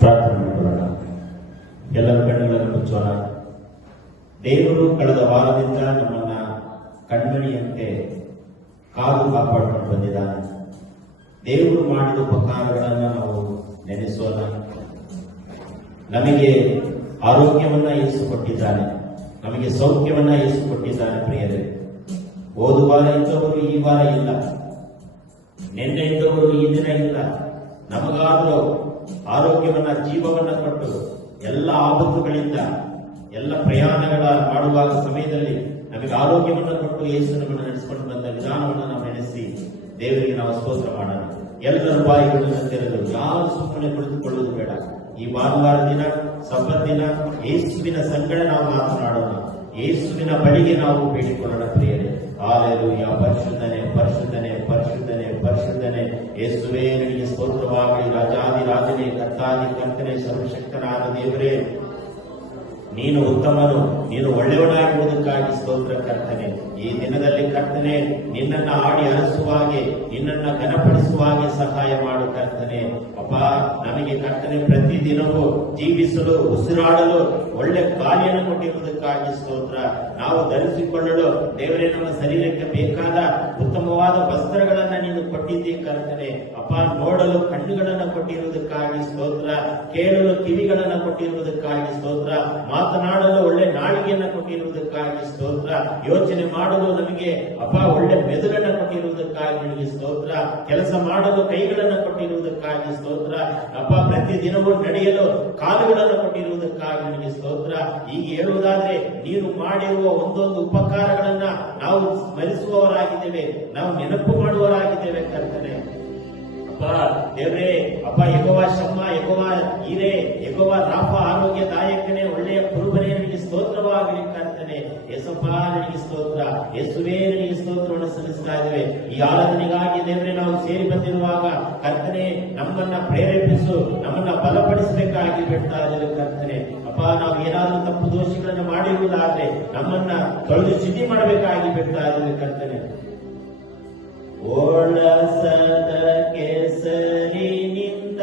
ಪ್ರಾರ್ಥನೆ ಮಾಡಿಕೊಳ್ಳೋಣ. ಎಲ್ಲರ ಕಣ್ಣುಗಳನ್ನು ಮುಚ್ಚೋಣ. ದೇವರು ಕಳೆದ ವಾರದಿಂದ ನಮ್ಮನ್ನ ಕಣ್ಮಣಿಯಂತೆ ಕಾದು ಕಾಪಾಡಿಕೊಂಡು ಬಂದಿದ್ದಾನೆ. ದೇವರು ಮಾಡಿದ ಉಪಕಾರಗಳನ್ನು ನಾವು ನೆನೆಸೋಣ. ನಮಗೆ ಆರೋಗ್ಯವನ್ನ ಯೇಸು ಕೊಟ್ಟಿದ್ದಾನೆ, ನಮಗೆ ಸೌಖ್ಯವನ್ನ ಯೇಸು ಕೊಟ್ಟಿದ್ದಾನೆ. ಪ್ರಿಯರೇ, ಹೋದ ವಾರ ಇದ್ದವರು ಈ ವಾರ ಇಲ್ಲ, ನಿನ್ನೆ ಇದ್ದವರು ಈ ದಿನ ಇಲ್ಲ. ನಮಗಾದರೂ ಆರೋಗ್ಯವನ್ನ, ಜೀವವನ್ನ ಕೊಟ್ಟು ಎಲ್ಲ ಆಪತ್ತುಗಳಿಂದ, ಎಲ್ಲ ಪ್ರಯಾಣಗಳ ಮಾಡುವಾಗ ಸಮಯದಲ್ಲಿ ನಮಗೆ ಆರೋಗ್ಯವನ್ನು ಕೊಟ್ಟು ಯೇಸು ನಮ್ಮನ್ನು ನಡೆಸಿಕೊಂಡು ಬಂದ ವಿಧಾನವನ್ನು ನಾವು ನೆನೆಸಿ ದೇವರಿಗೆ ನಾವು ಸ್ತೋತ್ರ ಮಾಡೋಣ. ಎಲ್ಲರ ಬಾಯಿಗಳನ್ನು ತೆರೆದು ಯಾರು ಸುಮ್ಮನೆ ಕುಳಿತುಕೊಳ್ಳುವುದು ಬೇಡ. ಈ ಭಾನುವಾರ ದಿನ, ಸಬ್ಬತ್ ದಿನ ಯೇಸುವಿನ ಸಂಗಡ ನಾವು ಮಾತನಾಡೋಣ. ಯೇಸುವಿನ ಬಳಿಗೆ ನಾವು ಬೇಡಿಕೊಳ್ಳೋಣ. ಪ್ರಿಯರೇ, ಹಾಲೆಲೂಯ. ಪರಿಶುದ್ಧನೆ, ಪರಿಶುದ್ಧನೆ, ಪರಿಶುದ್ಧನೆ, ಪರಿಶುದ್ಧನೆ. ಯೇಸುವೇ ನಿನಗೆ ಸ್ತೋತ್ರವಾಗಲಿ. ರಾಜಾದಿ ರಾಜನೇ, ಕರ್ತಾದಿ ಕರ್ತನೇ, ಸರ್ವಶಕ್ತನಾದ ದೇವರೇ, ನೀನು ಉತ್ತಮನು, ನೀನು ಒಳ್ಳೆಯವನಾಗಿರುವುದಕ್ಕಾಗಿ ಸ್ತೋತ್ರ ಕರ್ತನೆ. ಈ ದಿನದಲ್ಲಿ ಕರ್ತನೆ, ನಿನ್ನನ್ನು ಆಡಿ ಹರಿಸುವಾಗೆ, ನಿನ್ನನ್ನು ಘನಪಡಿಸುವಾಗೆ ಸಹಾಯ ಮಾಡು ಕರ್ತನೆ. ಅಪ್ಪ, ನಮಗೆ ಕರ್ತನೆ ಪ್ರತಿದಿನವೂ ಜೀವಿಸಲು, ಉಸಿರಾಡಲು ಒಳ್ಳೆ ಗಾಳಿಯನ್ನು ಕೊಟ್ಟಿರುವುದಕ್ಕಾಗಿ ಸ್ತೋತ್ರ. ನಾವು ಧರಿಸಿಕೊಳ್ಳಲು ದೇವರೇ ನಮ್ಮ ಶರೀರಕ್ಕೆ ಬೇಕಾದ ಉತ್ತಮವಾದ ವಸ್ತ್ರಗಳನ್ನ ನೀನು ಕೊಟ್ಟಿದ್ದೀ ಕರ್ತನೆ. ಅಪ್ಪ, ನೋಡಲು ಕಣ್ಣುಗಳನ್ನು ಕೊಟ್ಟಿರುವುದಕ್ಕಾಗಿ ಸ್ತೋತ್ರ. ಕೇಳಲು ಕಿವಿಗಳನ್ನು ಕೊಟ್ಟಿರುವುದಕ್ಕಾಗಿ ಸ್ತೋತ್ರ. ಮಾತನಾಡಲು ಒಳ್ಳೆ ನಾಳಿಗೆಯನ್ನು ಕೊಟ್ಟಿರುವುದಕ್ಕಾಗಿ ಸ್ತೋತ್ರ. ಯೋಚನೆ ಮಾಡಲು ನಮಗೆ ಅಪ್ಪ ಒಳ್ಳೆ ಮೆದುಳನ್ನು ಕೊಟ್ಟಿರುವುದಕ್ಕಾಗಿ ನಿನಗೆ ಸ್ತೋತ್ರ. ಕೆಲಸ ಮಾಡಲು ಕೈಗಳನ್ನು ಕೊಟ್ಟಿರುವುದಕ್ಕಾಗಿ ಸ್ತೋತ್ರ. ಅಪ್ಪ, ಪ್ರತಿದಿನವೂ ನಡೆಯಲು ಕಾಲುಗಳನ್ನು ಕೊಟ್ಟಿರುವುದಕ್ಕಾಗಿ ನಿನಗೆ ಸ್ತೋತ್ರ. ಹೀಗೆ ಹೇಳುವುದಾದ್ರೆ, ನೀನು ಮಾಡಿರುವ ಒಂದೊಂದು ಉಪಕಾರಗಳನ್ನ ನಾವು ಸ್ಮರಿಸುವವರಾಗಿದ್ದೇವೆ, ನಾವು ನೆನಪು ಮಾಡುವವರಾಗಿದ್ದೇವೆ ಕರ್ತನೆ. ಅಪ್ಪ ದೇವರೇ, ಅಪ್ಪ ಯೆಹೋವ ಶಮ್ಮ, ಯೆಹೋವ ಈರೆ, ಯೆಹೋವ ರಾಫ, ಆರೋಗ್ಯದಾಯಕನೇ, ಒಳ್ಳೆಯ ಕುರುಬನೇ, ನಿನಗೆ ಸ್ತೋತ್ರವಾಗಲಿ ಕರ್ತನೆ. ಯೇಸಪ್ಪ, ನಿನಗೆ ಸ್ತೋತ್ರ. ಯೇಸುವೇ, ನಿನಗೆ ಸ್ತೋತ್ರವನ್ನು ಸಲ್ಲಿಸ್ತಾ ಇದ್ದೇವೆ. ಈ ಆರಾಧನೆಗಾಗಿ ದೇವರೇ ನಾವು ಸೇರಿ ಬಂದಿರುವಾಗ ಕರ್ತನೆ, ನಮ್ಮನ್ನ ಪ್ರೇರೇಪಿಸು, ನಮ್ಮನ್ನ ಬಲಪಡಿಸಬೇಕಾಗಿ ಬಿಡ್ತಾ ಇದ್ದೇವೆ ಕರ್ತನೆ. ಅಪ್ಪ, ನಾವು ಏನಾದರೂ ತಪ್ಪು ದೋಷಗಳನ್ನು ಮಾಡಿರುವುದಾದ್ರೆ ನಮ್ಮನ್ನ ತೊಳೆದು ಶುದ್ಧಿ ಮಾಡಬೇಕಾಗಿ ಬಿಡ್ತಾ ಇದ್ದೇವೆ ಕರ್ತನೆ. ಓಳಸದ ಕೆಸರಿನಿಂದ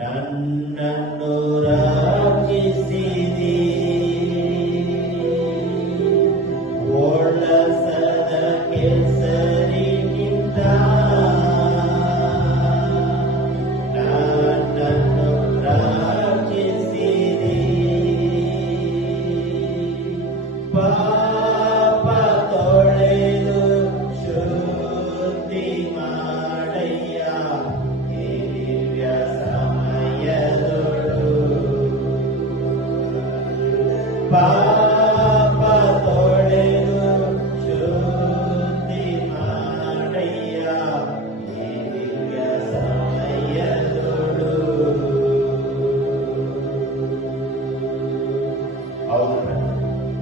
ನನ್ನನ್ನು ರಕ್ಷಿಸಿದಿ. ಓಳಸದ ಕೆಸರಿನಿಂದ ನನ್ನನ್ನು ರಕ್ಷಿಸಿದಿ. ಪಾಪ ತೊಳೆದು ಶುದ್ಧಿ ಮಾಡಯ್ಯ ಈ ದಿವ್ಯ ಸಮಯದೊಳು.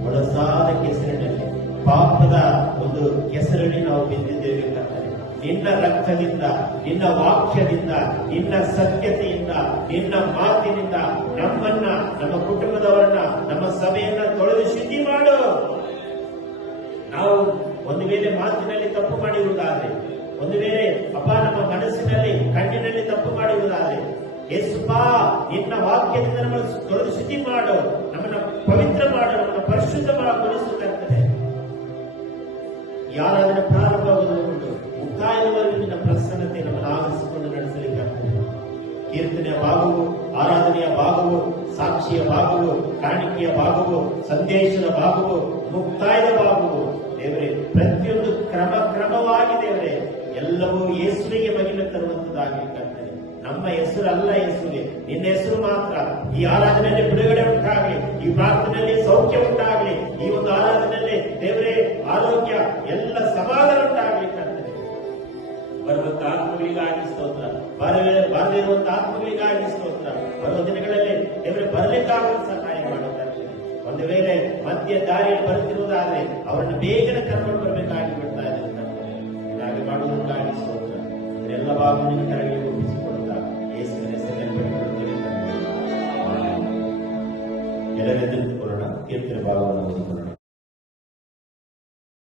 ಒಳಸಾದ ಕೆಸರಿನಲ್ಲಿ, ಪಾಪದ ಒಂದು ಕೆಸರಲ್ಲಿ ನಾವು ಬಿದ್ದಿದ್ದೇವೆ ಕರ್ತನೆ. ನಿನ್ನ ರಕ್ತದಿಂದ, ನಿನ್ನ ವಾಕ್ಯದಿಂದ, ನಿನ್ನ ಸತ್ಯತೆಯಿಂದ, ನಿನ್ನ ಮಾತಿನಿಂದ ನಮ್ಮನ್ನ, ನಮ್ಮ ಕುಟುಂಬದವರನ್ನ, ನಮ್ಮ ಸಭೆಯನ್ನ ತೊಳೆದು ಶುದ್ಧಿ ಮಾಡು. ನಾವು ಒಂದು ವೇಳೆ ಮಾತಿನಲ್ಲಿ ತಪ್ಪು ಮಾಡಿರುವುದಾದ್ರೆ, ಒಂದು ವೇಳೆ ಅಪ್ಪ ನಮ್ಮ ಮನಸ್ಸಿನಲ್ಲಿ, ಕಣ್ಣಿನಲ್ಲಿ ತಪ್ಪು ಮಾಡಿರುವುದಾದ್ರೆ, ಯೇಸುಪ್ಪ, ನಿನ್ನ ವಾಕ್ಯದಿಂದ ನಮ್ಮನ್ನು ತೊಳೆದು ಶುದ್ಧಿ ಮಾಡು, ನಮ್ಮನ್ನ ಪವಿತ್ರ ಮಾಡು, ನಮ್ಮನ್ನ ಪರಿಶುದ್ಧಗೊಳಿಸುತ್ತದೆ. ಯಾರಾದರೂ ಪ್ರಾರಂಭವಾಗುವುದು ಮುಕ್ತಾಯದವರೆಗೂ ನಿನ್ನ ಪ್ರಸನ್ನತೆ ನಮ್ಮನ್ನು ಆವರಿಸಿಕೊಂಡು ನಡೆಸಲಿಕ್ಕಾಗ್ತದೆ. ಕೀರ್ತನೆಯ ಭಾಗವು, ಆರಾಧನೆಯ ಭಾಗವು, ಸಾಕ್ಷಿಯ ಭಾಗವು, ಕಾಣಿಕೆಯ ಭಾಗವು, ಸಂದೇಶದ ಭಾಗವು, ಮುಕ್ತಾಯದ ಭಾಗವು ದೇವರೇ, ಪ್ರತಿಯೊಂದು ಕ್ರಮವಾಗಿ ದೇವರೇ ಎಲ್ಲವೂ ಯೇಸುವಿಗೆ ಮಹಿಮೆ ತರುವಂತದ್ದಾಗಿ ಕರ್ತನೆ. ನಮ್ಮ ಹೆಸರಲ್ಲ ಯೇಸುವೆ, ನಿನ್ನ ಹೆಸರು ಮಾತ್ರ. ಈ ಆರಾಧನೆಯಲ್ಲಿ ಬಿಡುಗಡೆ ಉಂಟಾಗಲಿ, ಈ ಪ್ರಾರ್ಥನೆಯಲ್ಲಿ ಸೌಖ್ಯ ಉಂಟಾಗಲಿ, ಈ ಒಂದು ಆರಾಧನೆಯಲ್ಲಿ ದೇವರೇ ಆರೋಗ್ಯ, ಎಲ್ಲ ಸಮಾಧಾನ ಉಂಟಾಗಲಿ ಕರ್ತನೆ. ಬರುವಂತ ಆತ್ಮಗಳಿಗಾಗಿ ಸ್ತೋತ್ರ, ಬರದಿರುವಂತ ಆತ್ಮಗಳಿಗಾಗಿ ಸ್ತೋತ್ರ. ಬರುವ ದಿನಗಳಲ್ಲಿ ದೇವರೇ ಬರಲಿಕ್ಕಾಗಲು ಸಹಾಯ ಮಾಡುತ್ತಾರೆ. ಒಂದು ವೇಳೆ ಮಧ್ಯ ದಾರಿಯಲ್ಲಿ ಬರುತ್ತಿರುವುದಾದ್ರೆ ಅವರನ್ನು ಬೇಗನೆ ಕರ್ಕೊಂಡು ಬರಬೇಕಾಗಿ ಬಿಡ್ತಾ ಇದ್ದಾರೆ. ಹೀಗಾಗಿ ಮಾಡುವುದಕ್ಕಾಗಿ ಸ್ತೋತ್ರ. ಇದರೆಲ್ಲ ಭಾಗವನ್ನು ಕರೆಗೆ ಒಪ್ಪಿಸಿಕೊಡುತ್ತಾ ಯೇಸುವಿನ ಹೆಸರಿನಲ್ಲಿ ಬೇಡಿಕೊಳ್ಳುತ್ತೇವೆ. ಎಲ್ಲರೆದುಕೊಳ್ಳೋಣ. ಕೀರ್ತನೆ ಭಾಗವನ್ನು ಓದಿಕೊಳ್ಳೋಣ.